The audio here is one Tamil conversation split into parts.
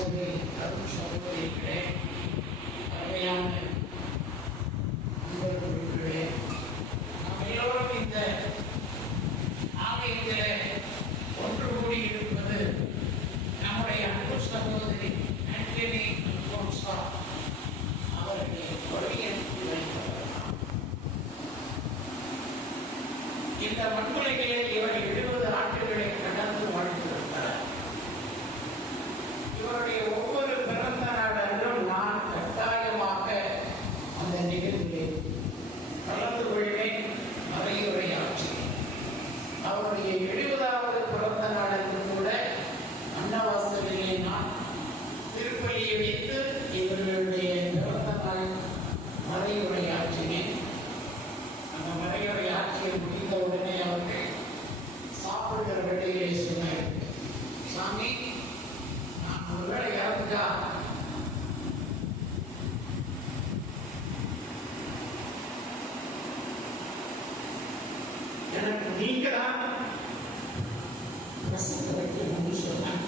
சகோதரி அருள் சகோதரிகளே, அருமையான அன்பர்களே, நாம் எல்லோரும் இந்த ஆலயத்திலே ஒன்று கூடி இருப்பது நம்முடைய அன்பு சகோதரி ஆண்டனி அல்போன்சா அவர்களை வழியனுப்பி வைக்கப்படலாம். இந்த வன்முறைகளை இவர் 70 ஆண்டுகளை கடந்து வாழ்ந்திருக்கிறார். இவருடைய ஒவ்வொரு பிறந்த நாளிலும் நான் கட்டாயமாக அந்த நிகழ்வில் கலந்து கொள்வேன், மறையுரையாற்றி. அவருடைய 70வது பிறந்த நாளுக்கு கூட அன்னவாசலிலே நான் திருப்பலியை வைத்து இவர்களுடைய பிறந்த நாள் மறையுரையாற்றினேன். அந்த மறையுரையாற்றிய முடிந்த உடனே அவர்கள் சாப்பிடுற வேளையிலே சொன்னார், சாமி, நான் ஒருவேளை இறந்துட்டா எனக்கு நீங்க தான் பிரசங்க வைக்கணும்னு சொன்னாங்க.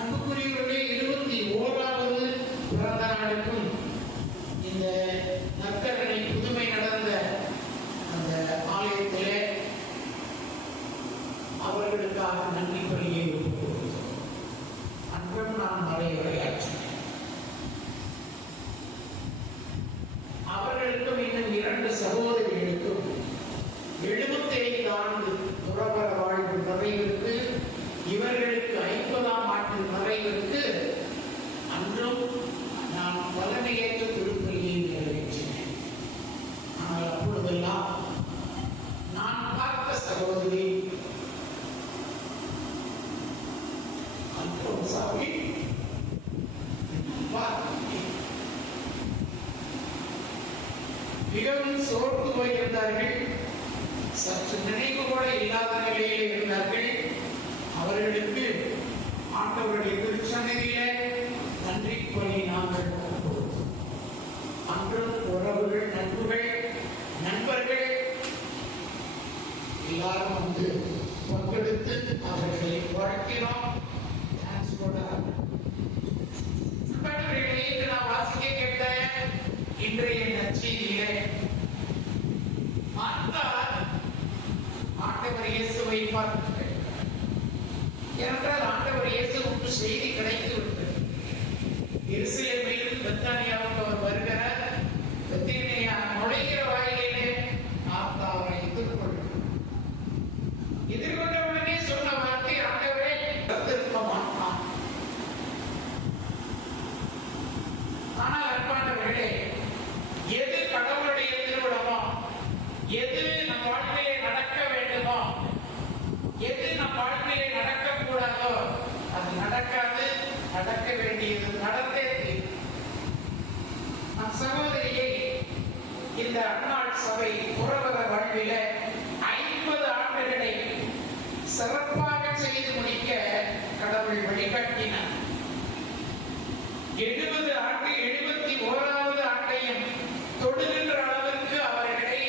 அன்புக்குரியவர்களே, 21வது பிறந்த நாளுக்கும் இந்த நற்கரணை புதுமை நடந்த அந்த ஆலயத்திலே அவர்களுக்காக நன்றி பலியை அன்றும் நான் மறையுரையாற்றினேன். அவர்களுக்கும் இன்னும் 2 சகோதரிகளுக்கும் 75 ஆண்டு துறவற வாழ்வு நிறைவிற்கு, இவர்களுக்கு 50ஆம் ஆண்டு நிறைவிற்கு அன்றும் நான் தலைமையேற்ற திருப்பலியை நிறைவேற்றினேன். ஆனால் அப்பொழுதெல்லாம் நான் பார்த்த சகோதரி அல்போன்சாவை மிகவும் சோர்ந்து போயிருந்தார்கள். சற்று நினைவு கூட இல்லாத நிலையில் இருந்தார்கள். அவர்களுக்கு ஆண்டவருடைய திருச்சந்நிதியிலே நன்றி பலி நாங்கள் அன்றும் உறவுகள், நண்பர்கள் எல்லாரும் வந்து பங்கெடுத்து அவர்களை வாழ்த்தினோம். நான் வாசிக்க கேட்ட இன்றைய நற்செய்தியிலே ஆண்டவர் இயேசுவை பார்த்து, ஏனென்றால் ஆண்டவர் இயேசுவுக்கு செய்தி கிடைத்து விட்டது. எருசலேமிலிருந்து பெத்தானியாவுக்கு அவர் வருகிறார். பெத்தானியா நுழைகிற வாயிலே மார்த்தாவை எதிர்கொண்ட உடனே சொன்ன வார்த்தை, ஆண்டவரே இருக்க மாட்டான். ஆனால் அன்பானவர்களே, எது கடவுளுடைய திருவிழமோ, எது நம் வாழ்க்கையிலே நடக்க வேண்டுமோ, எது நம் வாழ்க்கையிலே நடக்க கூடாதோ அது நடக்காது. நடக்க வேண்டியது நடந்தே தீரும். நம் சகோதரியை இந்த அன்னாள் சபை புறவர வாழ்வில 50 ஆண்டுகளை சிறப்பாக செய்து முடிக்க கடவுள் வழிகாட்டினார். 70 ஆண்டு 71வது ஆண்டையும் தொடுகின்ற அளவிற்கு அவர்களை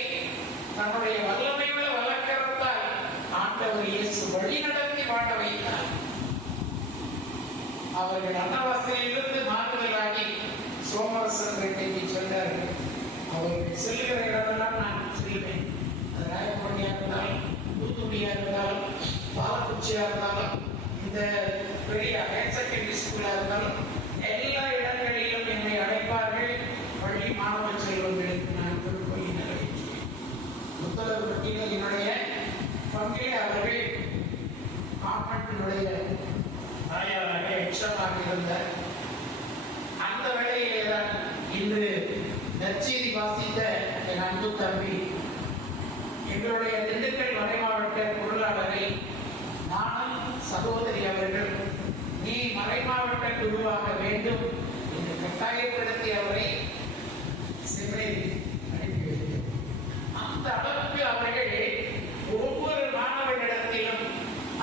தன்னுடைய வல்லமையுள்ள வழக்கரத்தால் ஆண்டவர் இயேசு வழி நடத்தி வாழ வைத்தார். அவர்கள் அன்னவாசலிலிருந்து மாறுதலாகி சோமரசன் ரெட்டிக்கு சென்றார்கள். அவர்கள் செல்லுகிற இடமெல்லாம் நான் செல்வேன். அது ராயப்பட்டியா இருந்தாலும், தூத்துக்குடியா இருந்தாலும், பாலக்குச்சியா இருந்தாலும், இந்த பெரிய ஹையர் செகண்டரி ஸ்கூலா இருந்தாலும், எல்லா இடங்களிலும் என்னை அழைப்பார்கள். பள்ளி மாணவ செல்வங்களுக்கு நான் போய் நிறைவேற்றுவேன். புத்தக பட்டியலில் என்னுடைய பங்கிலே அவர்கள் காப்பட்டினுடைய தாயாராக எச்சமாக இருந்த அந்த வேளையிலே தான் இன்று நற்செய்தி வாசித்த என் அன்பு தம்பி, எங்களுடைய திண்டுக்கல் மறைமாவட்ட பொருளாளரை நானும் சகோதரி அவர்கள், நீ மறைமாவட்ட குருவாக வேண்டும் என்று கட்டாயப்படுத்தி அவரை சென்னை அனுப்பி வைத்தோம். அந்த அளவுக்கு அவர்கள் ஒவ்வொரு மாணவர்களிடத்திலும்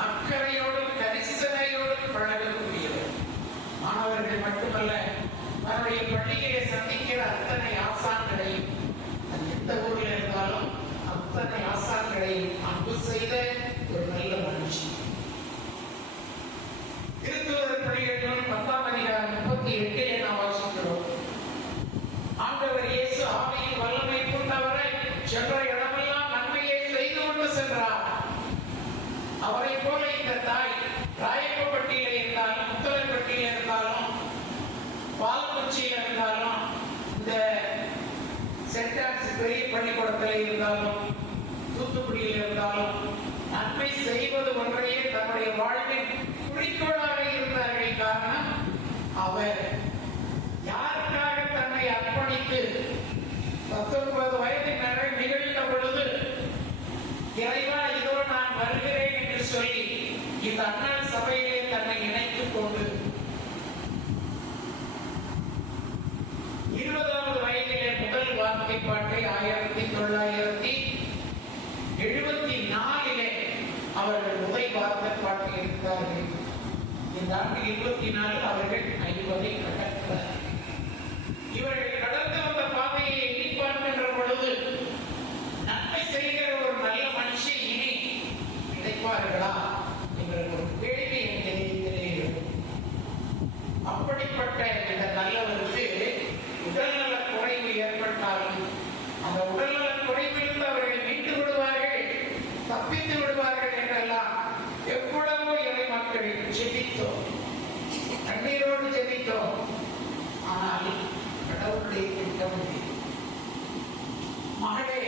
அக்கறையோடும் கரிசனையோடும் பழகக்கூடியவர். மாணவர்கள் மட்டுமல்ல, தன்னுடைய பள்ளியை சந்திக்கிற அத்தனை ஆசான்களையும், எந்த ஊரில் இருந்தாலும் அத்தனை ஆசான்களையும் அன்பு செய்த ஒரு நல்ல மனுஷன். 38 நாம் வாசிக்கிறோம். ஆண்டவர் இயேசு ஆவியின் வல்லமை கொண்டவரை சென்ற இடமெல்லாம் நன்மையை செய்து கொண்டு சென்றார். அவரை போல இந்த தாய் ராயப்பட்டியில் இருந்தாலும், முத்தலைப்பட்டியில் இருந்தாலும், பால்குச்சியில் இருந்தாலும், இந்த சென்டாக்ஸ் பெரிய பள்ளிக்கூடத்தில் இருந்தாலும், தூத்துக்குடியில் இருந்தாலும் நன்மை செய்வது ஒன்றையே தன்னுடைய வாழ்வின் குறிக்கோளாக இருந்தார்கள். காரணம், அவர் யாருக்காக தன்னை அர்ப்பணித்து 19 வயது நிகழ்ந்த பொழுது, இறைவா இதோ நான் வருகிறேன் என்று சொல்லி இந்த அண்ணல் சபையிலே தன்னை இணைத்துக் கொண்டு 20வது வயதிலே முதல் வார்த்தை பாட்டை 1974 அவர்கள் முதல் வார்த்தை பாட்டை எடுத்தார்கள். இந்த ஆண்டு 24 அவர்கள் 50 கடக்கிறார். இவர்கள் கடந்து வந்த பாதையை எண்ணி பார்க்கின்ற பொழுது, நன்மை செய்கிற ஒரு நல்ல மனுஷன் இனி கிடைப்பார்களா என்ற ஒரு கேள்வி என் இதயத்திலே இருக்கும். அப்படிப்பட்ட இந்த நல்லவருக்கு உடல்நல குறைவு ஏற்பட்டாலும் அந்த உடல்நல குறைவிலிருந்து அவர்கள் மீண்டு விடுவார்கள், தப்பித்து விடுவார்கள் என்றெல்லாம் எவ்வளவோ இறை மக்கள் ஜெபித்தோம், கண்ணீரோடு ஜெபித்தோம். ஆனால் கடவுளுடைய திட்டம் மகளே,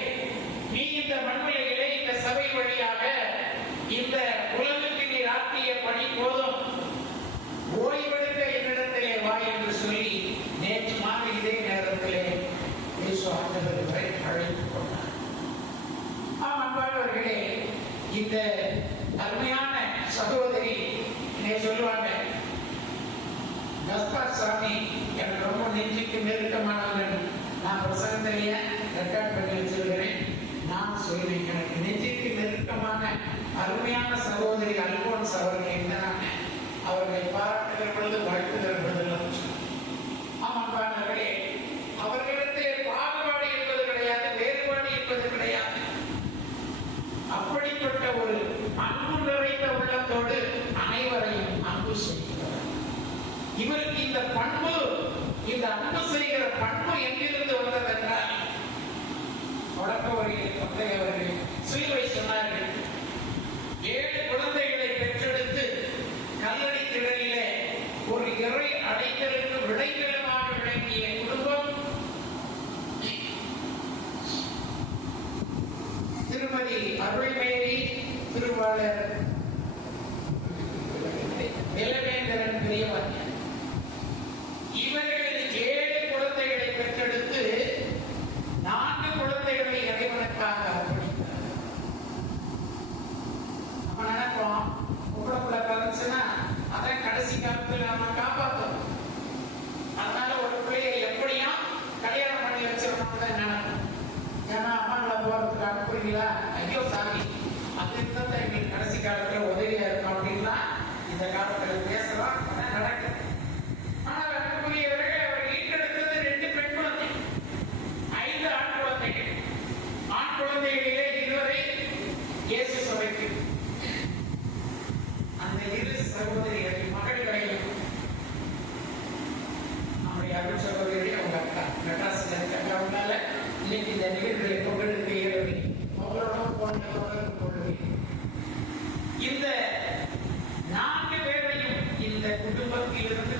நீ இந்த மண்ணிலே இந்த சபை வழியாக இந்த உலகத்துக்கு நீ ஆற்றிய பணி போதும், ஓய்வெடுக்க என்னிடத்திலே வா என்று சொல்லி நேற்று மாலை இதே நேரத்திலே இயேசு ஆண்டவர் வரை அழைத்துக் கொண்டார். அன்பானவர்களே, இந்த அருமையான சகோதரி சொல்லுவாங்க, கஸ்பார் சாமி எனக்கு ரொம்ப நெஞ்சுக்கு நெருக்கமானவன். நான் பிரசங்கத்திலேயே ரெக்கார்ட் பண்ணி வச்சிருக்கிறேன். நான் சொல்லுவேன், எனக்கு நெஞ்சுக்கு நெருக்கமான அருமையான சகோதரி அல்போன்ஸ் அவர்கள் இருந்தாங்க. அவர்களை பாராட்டுகிற பொழுது வாழ்த்துகிற பொழுதெல்லாம் அன்பானவர்களே, அவர்களிடத்திலே பாகுபாடு என்பது கிடையாது, வேறுபாடு என்பது கிடையாது. அப்படிப்பட்ட ஒரு அன்பு நிறைந்த உள்ளத்தோடு அனைவரையும் அன்பு செய்கிறார். இவருக்கு இந்த பண்பு, இந்த அன்பு செய்கிற பண்பு எங்கிருந்து வந்ததென்றால், தொடக்கவரையில் தந்தையவர்கள் சிலுவை சொன்னார்கள். 7 குழந்தைகளை பெற்றெடுத்து கல்லடி திடலிலே ஒரு இறை அடைத்தலுக்கு விடைநிலமாக விளங்கிய குடும்பம் திருமதி அருள்மேரி திருவாளர் நிலவேந்தரன் பெரியவர். இவர்கள் 7 குழந்தைகளை பெற்றெடுத்து 4 குழந்தைகளை இறைவனுக்காக அர்ப்பணித்தார். நம்ம நினைப்போம், உங்களுக்குள்ள கலந்துச்சுன்னா அதை கடைசி காலத்தில் நம்ம காப்பாற்றணும், அதனால ஒரு பிள்ளையை எப்படியும் கல்யாணம் பண்ணி வச்சிடணும் தான் நினைப்போம். ஏன்னா அம்மாங்களை போறதுக்கு அனுப்புறீங்களா, ஐயோ சாமி அது இருந்தால் எங்களுக்கு கடைசி காலத்தில் உதவியா இருக்கும் அப்படின்னா இந்த காலத்தில் பேசலாம், நடக்கும். ஆனால் அன்புக்குரியவர்கள், அவர் ஈட்டெடுத்தது 2 பெண் குழந்தைகள், 5 ஆண் குழந்தைகள். ஆண் குழந்தைகளிலே இதுவரை இயேசு சபைக்கு அந்த 2 சகோதரிகள் மகள்களையும் நம்முடைய அருள் சகோதரி அவங்க அக்கா மெட்ராஸ்ல இருக்காங்கனால இன்னைக்கு இந்த நிகழ்வுகளை பொங்கலுக்கு ஏறவி அவங்களோட போன்ற தொடர்பு கொள்வேன். இந்த 4 பேரையும் இந்த குடும்பத்திலிருந்து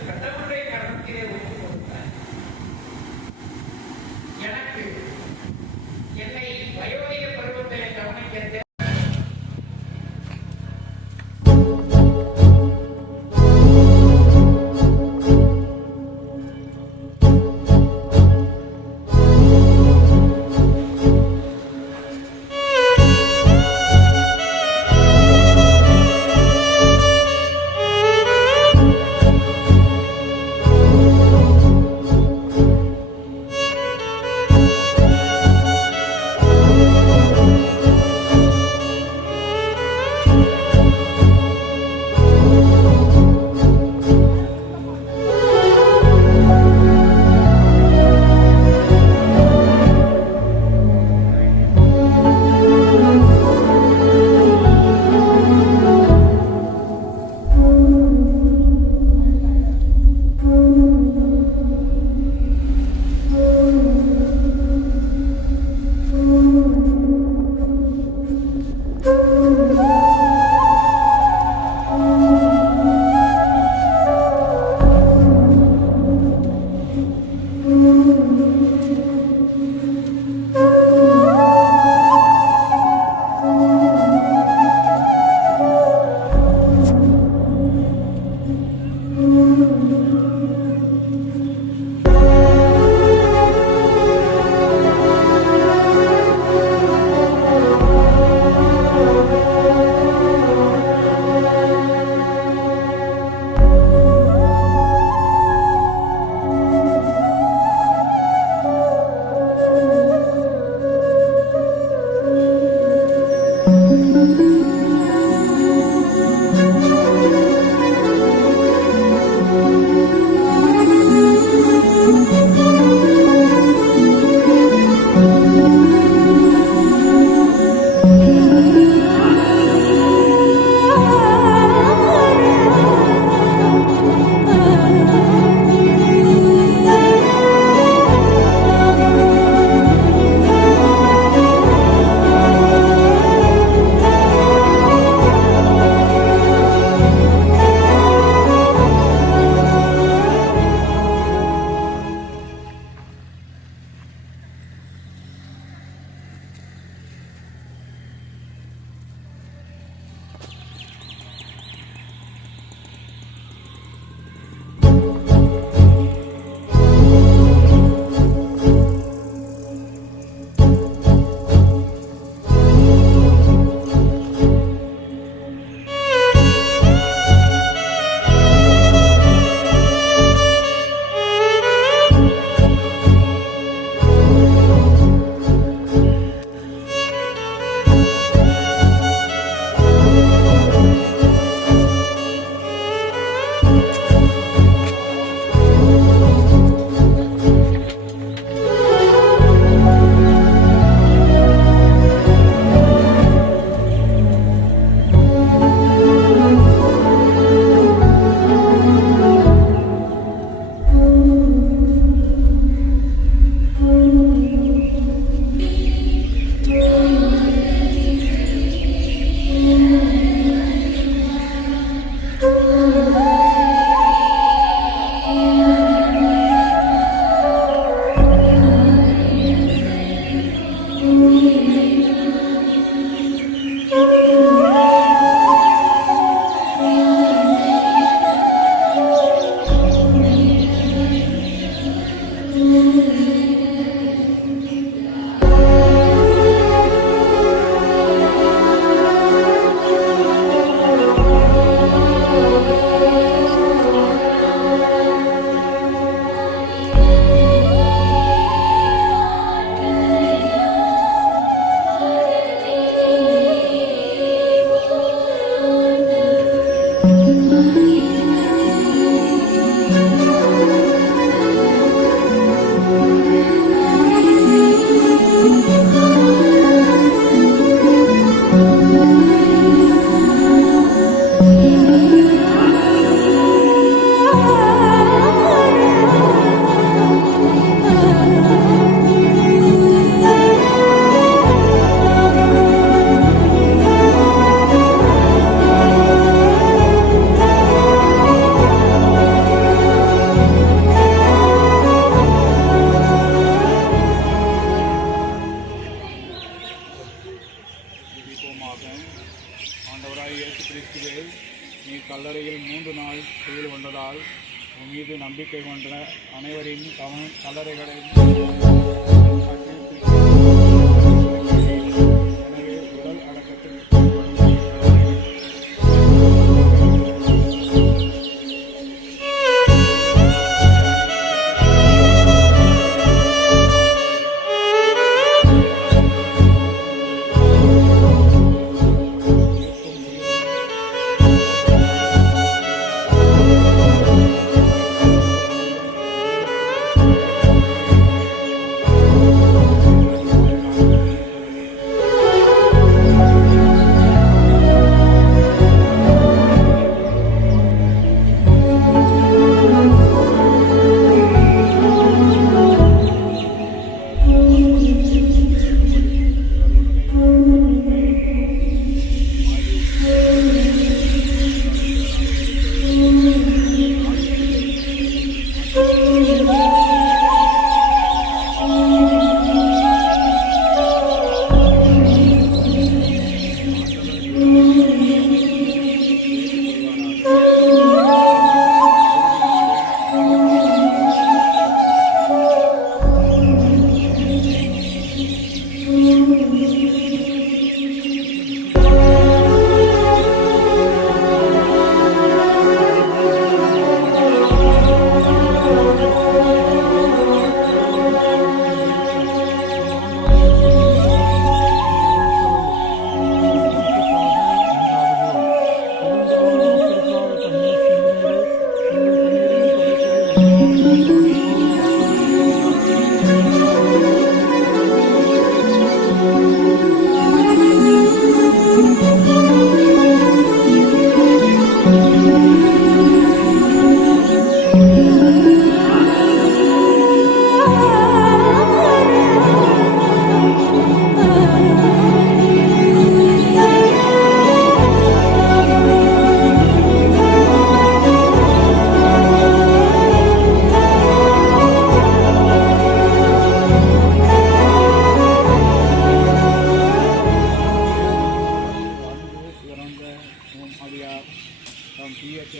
கல்லறையில் 3 நாள் துயில் கொண்டதால் உன் மீது நம்பிக்கை கொண்ட அனைவரின் கல்லறைகளை எனவே உடல் அடக்கத்தில்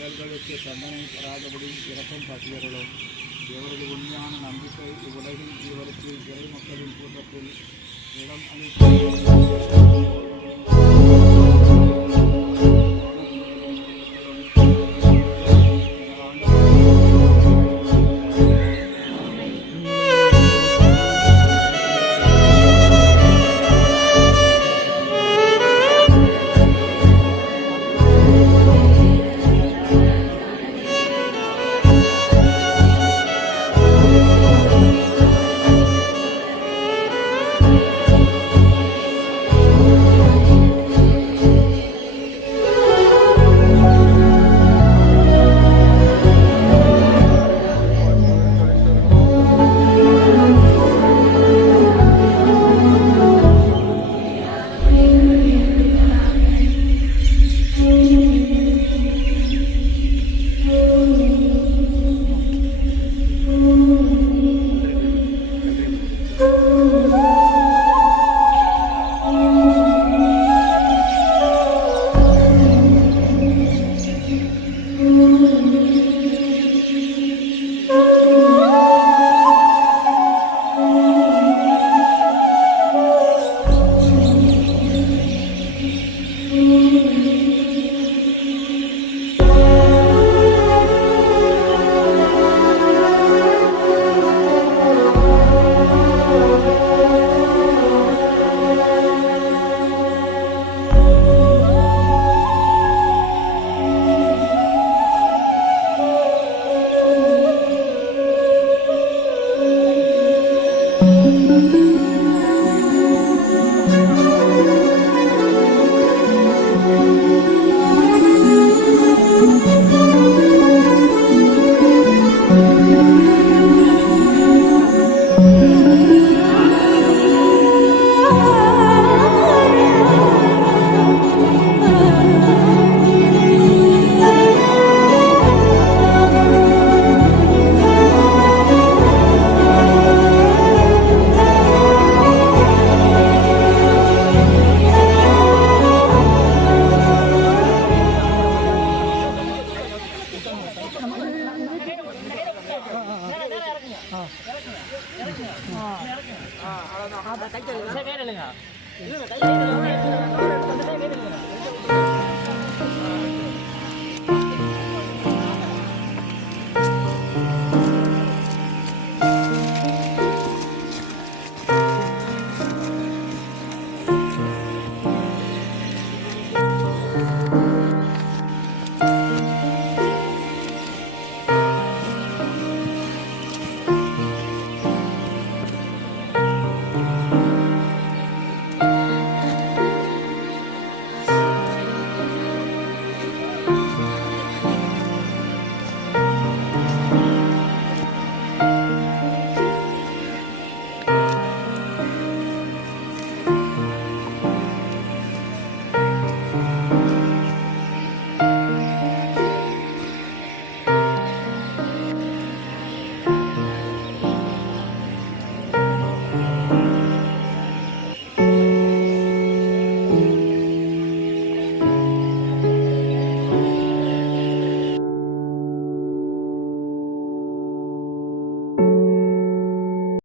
செயல்களுக்கு தண்டனை பெறாதபடி இரக்கம் காட்டியவர்களும் இவரது உண்மையான நம்பிக்கை இவ்வுலகில் இவருக்கு இறை மக்களின் கூட்டத்தில் இடம் கை